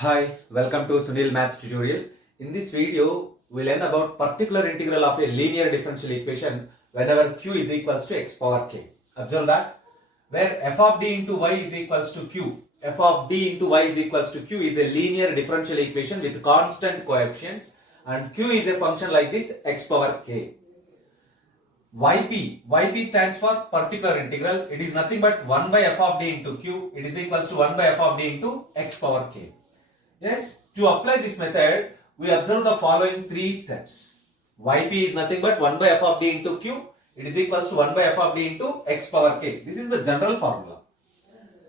Hi, welcome to Sunil Maths tutorial. In this video, we learn about particular integral of a linear differential equation whenever q is equals to x power k. Observe that where f of d into y is equals to q, f of d into y is equals to q is a linear differential equation with constant coefficients and q is a function like this x power k. Yp stands for particular integral. It is nothing but 1 by f of d into q. It is equals to 1 by f of d into x power k. Yes, to apply this method, we observe the following three steps. Yp is nothing but 1 by f of d into q. It is equals to 1 by f of d into x power k. This is the general formula.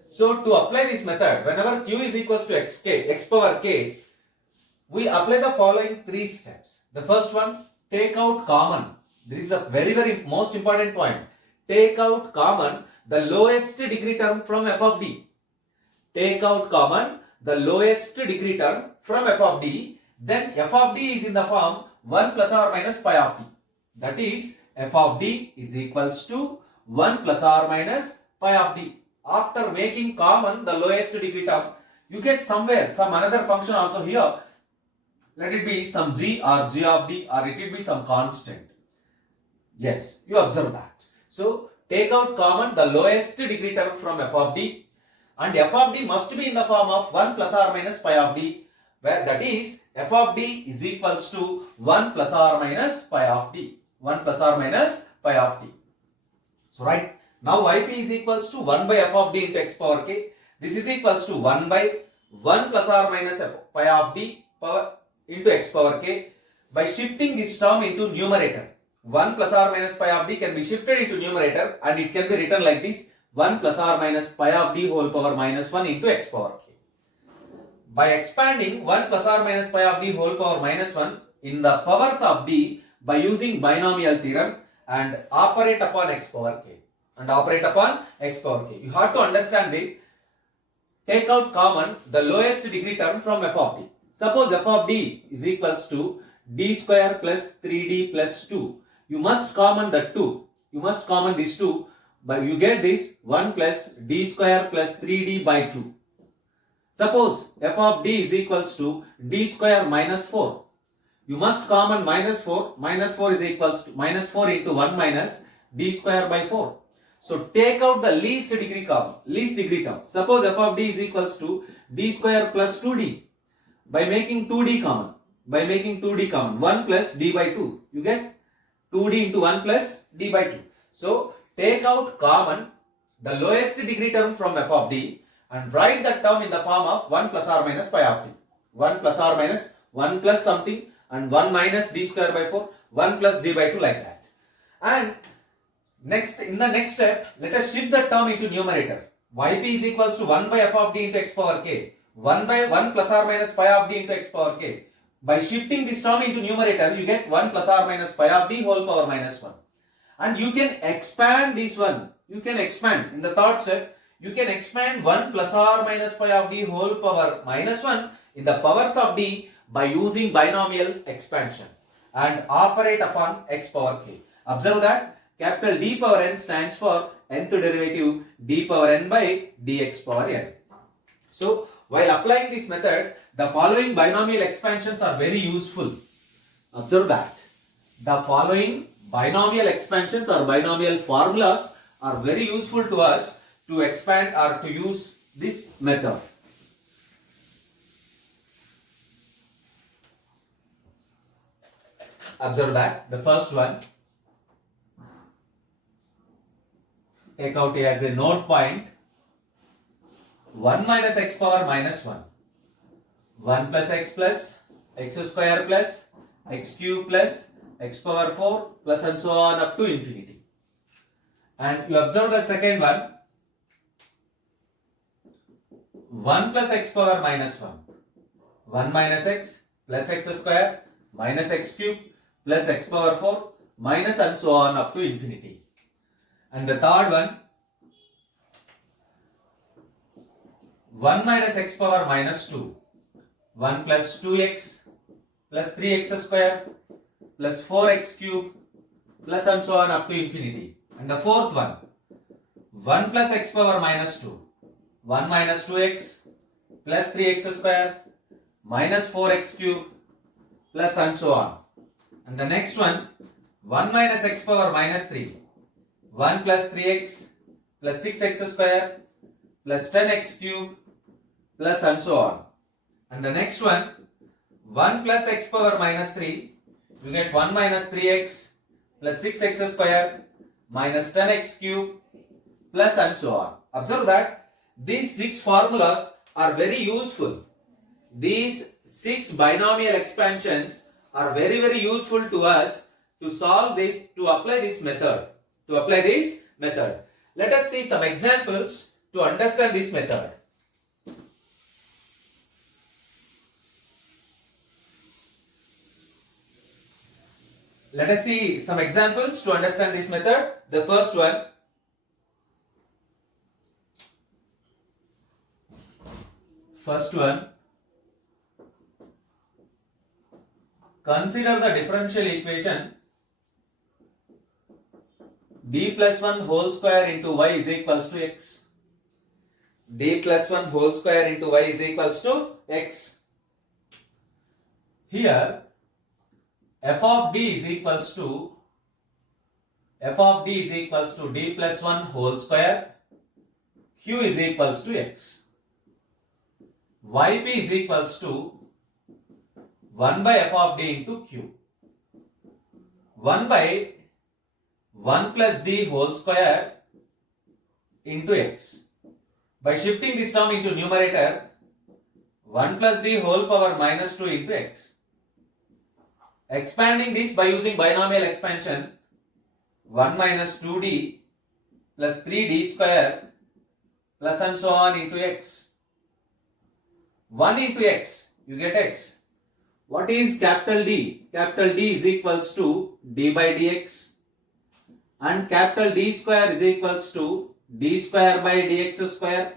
So, to apply this method, whenever q is equals to x power k, we apply the following three steps. The first one, take out common. This is the very most important point. Take out common the lowest degree term from f of d. Take out common the lowest degree term from f of d, then f of d is in the form 1 plus or minus pi of d. That is, f of d is equals to 1 plus or minus pi of d. After making common the lowest degree term, you get somewhere some another function also here. Let it be some g or g of d, or it will be some constant. Yes, you observe that. So, take out common the lowest degree term from f of d, and f of d must be in the form of 1 plus or minus pi of d, where that is f of d is equals to 1 plus or minus pi of d. 1 plus or minus pi of d. So, right now yp is equals to 1 by f of d into x power k. This is equals to 1 by 1 plus or minus pi of d power into x power k. By shifting this term into numerator, 1 plus or minus pi of d can be shifted into numerator and it can be written like this: 1 plus or minus pi of d whole power minus 1 into x power k. By expanding 1 plus or minus pi of d whole power minus 1 in the powers of d by using binomial theorem and operate upon x power k. You have to understand it. Take out common the lowest degree term from f of d. Suppose f of d is equals to d square plus 3d plus 2. You must common the 2. You must common these 2. But you get this 1 plus d square plus 3d by 2. Suppose f of d is equals to d square minus 4. You must common minus 4. Minus 4 is equals to minus 4 into 1 minus d square by 4. So take out the least degree term. Suppose f of d is equals to d square plus 2d. By making 2d common, 1 plus d by 2. You get 2d into 1 plus d by 2. So take out common the lowest degree term from f of d and write that term in the form of 1 plus or minus pi of d. 1 plus or minus 1 plus something and 1 minus d square by 4, 1 plus d by 2 like that. And in the next step, let us shift the term into numerator. Yp is equals to 1 by f of d into x power k. 1 by 1 plus or minus pi of d into x power k. By shifting this term into numerator, you get 1 plus or minus pi of d whole power minus 1. And you can expand this one. You can expand in the third step. You can expand 1 plus or minus pi of d whole power minus 1 in the powers of d by using binomial expansion and operate upon x power k. Observe that capital D power n stands for nth derivative d power n by dx power n. So, while applying this method, the following binomial expansions are very useful. Observe that the following binomial expansions or binomial formulas are very useful to us to expand or to use this method. Observe that the first one, take out as a note point, 1 minus x power minus 1, 1 plus x square plus x cube plus x power 4 plus and so on up to infinity. And you observe the second one, 1 plus x power minus 1, 1 minus x plus x square minus x cube plus x power 4 minus and so on up to infinity. And the third one, 1 minus x power minus 2, 1 plus 2x plus 3x square plus 4x cube plus and so on up to infinity. And the fourth one, 1 plus x power minus 2, 1 minus 2x plus 3x square minus 4x cube plus and so on. And the next one, 1 minus x power minus 3, 1 plus 3x plus 6x square plus 10x cube plus and so on. And the next one, 1 plus x power minus 3, you get 1 minus 3x plus 6x square minus 10x cube plus and so on. Observe that these 6 formulas are very useful. These 6 binomial expansions are very useful to us to solve this, to apply this method. Let us see some examples to understand this method. Let us see some examples to understand this method. The first one. Consider the differential equation d plus 1 whole square into y is equals to x. D plus 1 whole square into y is equals to x. Here f of d is equals to d plus 1 whole square, q is equals to x. Yp is equals to 1 by f of d into q. 1 by 1 plus d whole square into x. By shifting this term into numerator, 1 plus d whole power minus 2 into x. Expanding this by using binomial expansion, 1 minus 2d plus 3d square plus and so on into x. 1 into x, you get x. What is capital D? Capital D is equals to d by dx, and capital D square is equals to d square by dx square.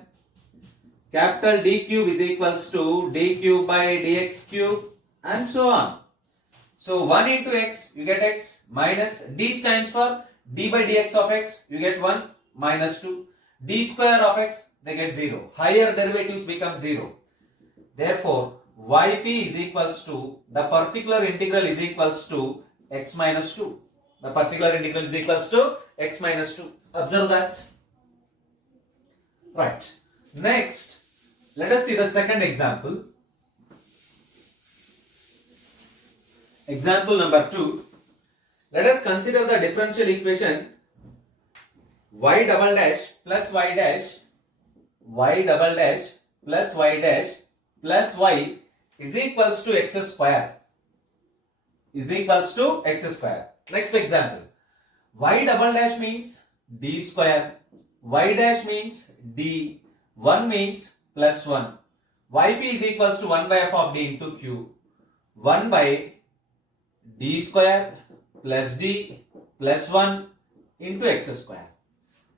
Capital D cube is equals to d cube by dx cube, and so on. So 1 into x, you get x, minus d stands for d by dx of x, you get 1 minus 2. D square of x, they get 0. Higher derivatives become 0. Therefore, yp is equals to, the particular integral is equals to x minus 2. The particular integral is equals to x minus 2. Observe that. Right. Next, let us see the second example. Example number 2. Let us consider the differential equation y double dash plus y dash plus y dash plus y is equals to x square. Next example. Y double dash means d square. Y dash means d. 1 means plus 1. Yp is equals to 1 by f of d into q. 1 by d square plus d plus 1 into x square.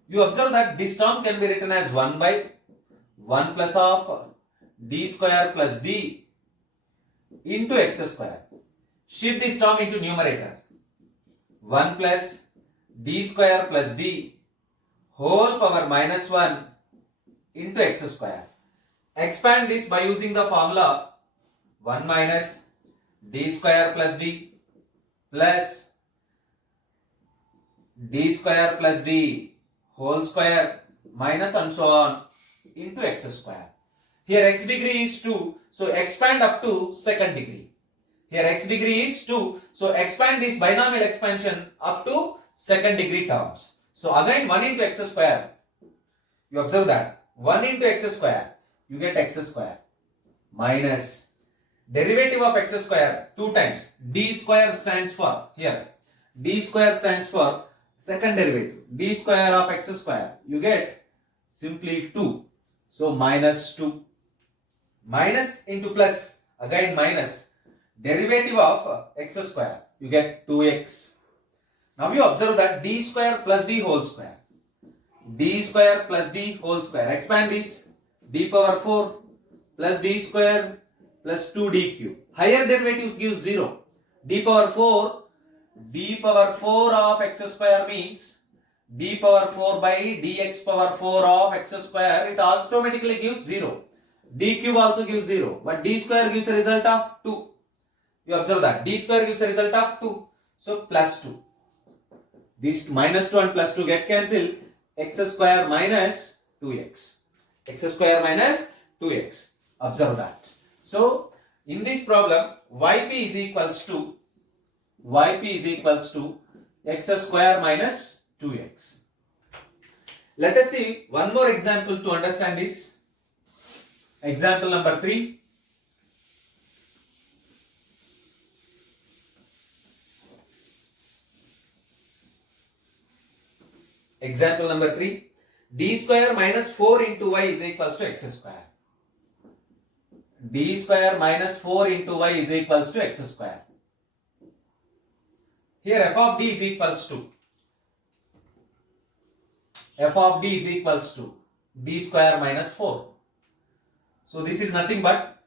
You observe that this term can be written as 1 by 1 plus of d square plus d into x square. Shift this term into numerator. 1 plus d square plus d whole power minus 1 into x square. Expand this by using the formula 1 minus d square plus d plus d square plus d whole square minus and so on into x square. Here x degree is 2, so expand up to second degree. Here x degree is 2, so expand this binomial expansion up to second degree terms. So again 1 into x square, you observe that 1 into x square, you get x square minus derivative of x square 2 times. D square stands for, here d square stands for second derivative. D square of x square, you get simply 2. So minus 2. Minus into plus, again minus. Derivative of x square, you get 2x. Now you observe that d square plus d whole square. D square plus d whole square. Expand this. D power 4 plus d square plus 2d cube. Higher derivatives gives 0. D power 4 of x square means d power 4 by dx power 4 of x square. It automatically gives 0. d cube also gives 0, but d square gives a result of 2. You observe that d square gives a result of 2, so plus 2. These minus 2 and plus 2 get cancelled. X square minus 2x. X square minus 2x. Observe that. So in this problem, yp is equals to x square minus 2x. Let us see one more example to understand this. Example number 3. Example number 3. D square minus 4 into y is equals to x square. D square minus 4 into y is equals to x square. Here f of d is equals to d square minus 4. So this is nothing but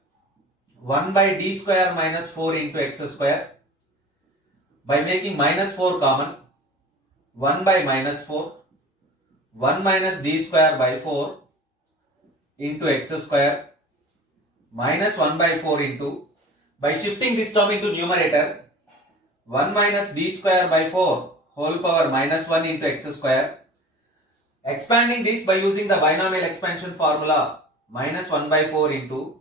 1 by d square minus 4 into x square. By making minus 4 common, 1 by minus 4, 1 minus d square by 4 into x square minus 1 by 4 into, by shifting this term into numerator, 1 minus d square by 4 whole power minus 1 into x square. Expanding this by using the binomial expansion formula, minus 1 by 4 into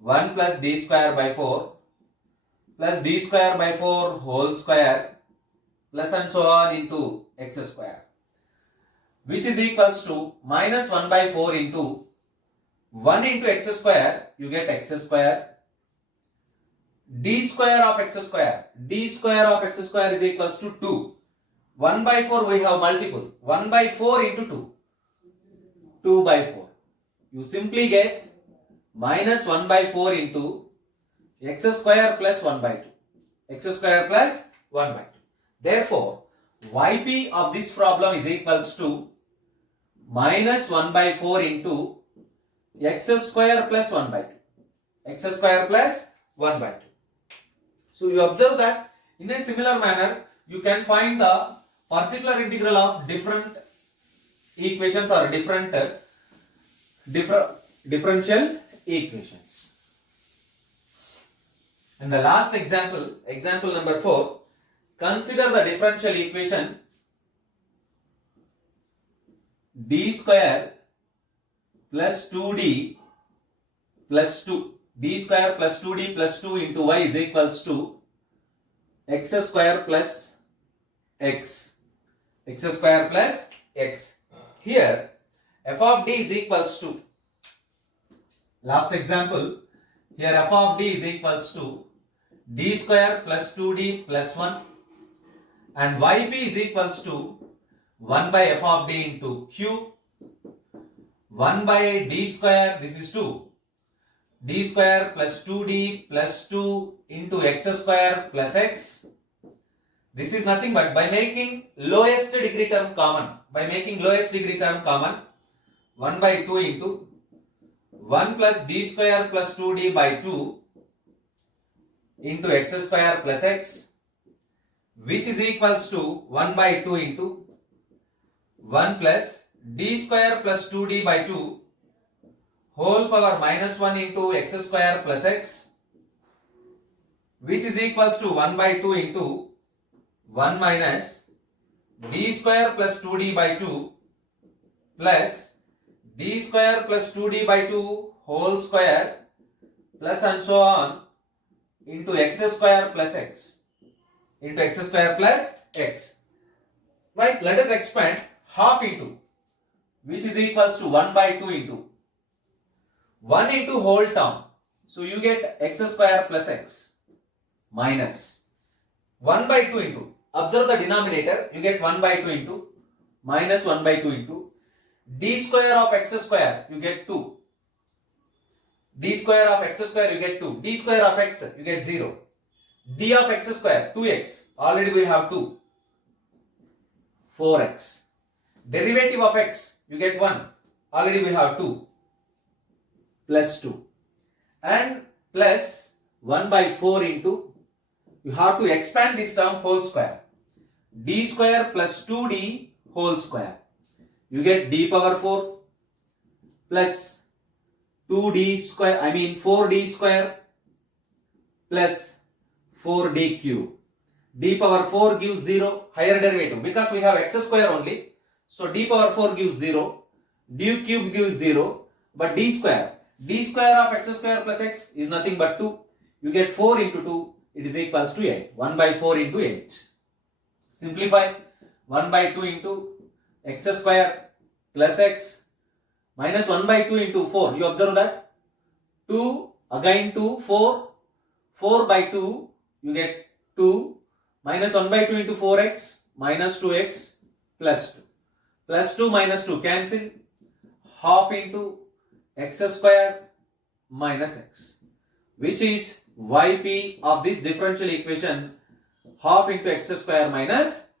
1 plus d square by 4 plus d square by 4 whole square plus and so on into x square, which is equals to minus 1 by 4 into 1 into x square, you get x square, d square of x square is equals to 2. 1 by 4 we have multiple, 1 by 4 into 2, 2 by 4. You simply get minus 1 by 4 into x square plus 1 by 2, x square plus 1 by 2. Therefore, yp of this problem is equals to minus 1 by 4 into x square plus 1 by 2, x square plus 1 by 2. So you observe that in a similar manner you can find the particular integral of different equations or differential equations. And the last example, example number 4, consider the differential equation d square plus 2d plus 2, d square plus 2d plus 2 into y is equals to x square plus x, x square plus x. Here f of d is equals to, last example, here f of d is equals to d square plus 2d plus 1 and yp is equals to 1 by f of d into q, 1 by d square, this is 2, d square plus 2d plus 2 into x square plus x. This is nothing but by making lowest degree term common, 1 by 2 into 1 plus d square plus 2d by 2 into x square plus x, which is equals to 1 by 2 into 1 plus d square plus 2d by 2 whole power minus 1 into x square plus x, which is equals to 1 by 2 into 1 minus d square plus 2d by 2 plus d square plus 2d by 2 whole square plus and so on into x square plus x, Right, let us expand half into, which is equals to 1 by 2 into 1 into whole term. So you get x square plus x minus 1 by 2 into, observe the denominator, you get 1 by 2 into minus 1 by 2 into d square of x square, you get 2. D square of x square, you get 2. D square of x, you get 0. D of x square, 2x, already we have 2. 4x. Derivative of x, you get 1, already we have 2. Plus 2. And plus 1 by 4 into, you have to expand this term whole square. D square plus 2d whole square. You get d power 4 plus 2d square, 4d square plus 4d cube. D power 4 gives 0, higher derivative, because we have x square only. So d power 4 gives 0, d cube gives 0, but d square of x square plus x is nothing but 2. You get 4 into 2, it is equals to 8. 1 by 4 into 8. Simplify. 1 by 2 into x square plus x minus 1 by 2 into 4. You observe that? 2, again 2, 4. 4 by 2, you get 2. Minus 1 by 2 into 4x minus 2x plus 2. Plus 2 minus 2 cancel. Half into x square minus x, which is yp of this differential equation, half into x square minus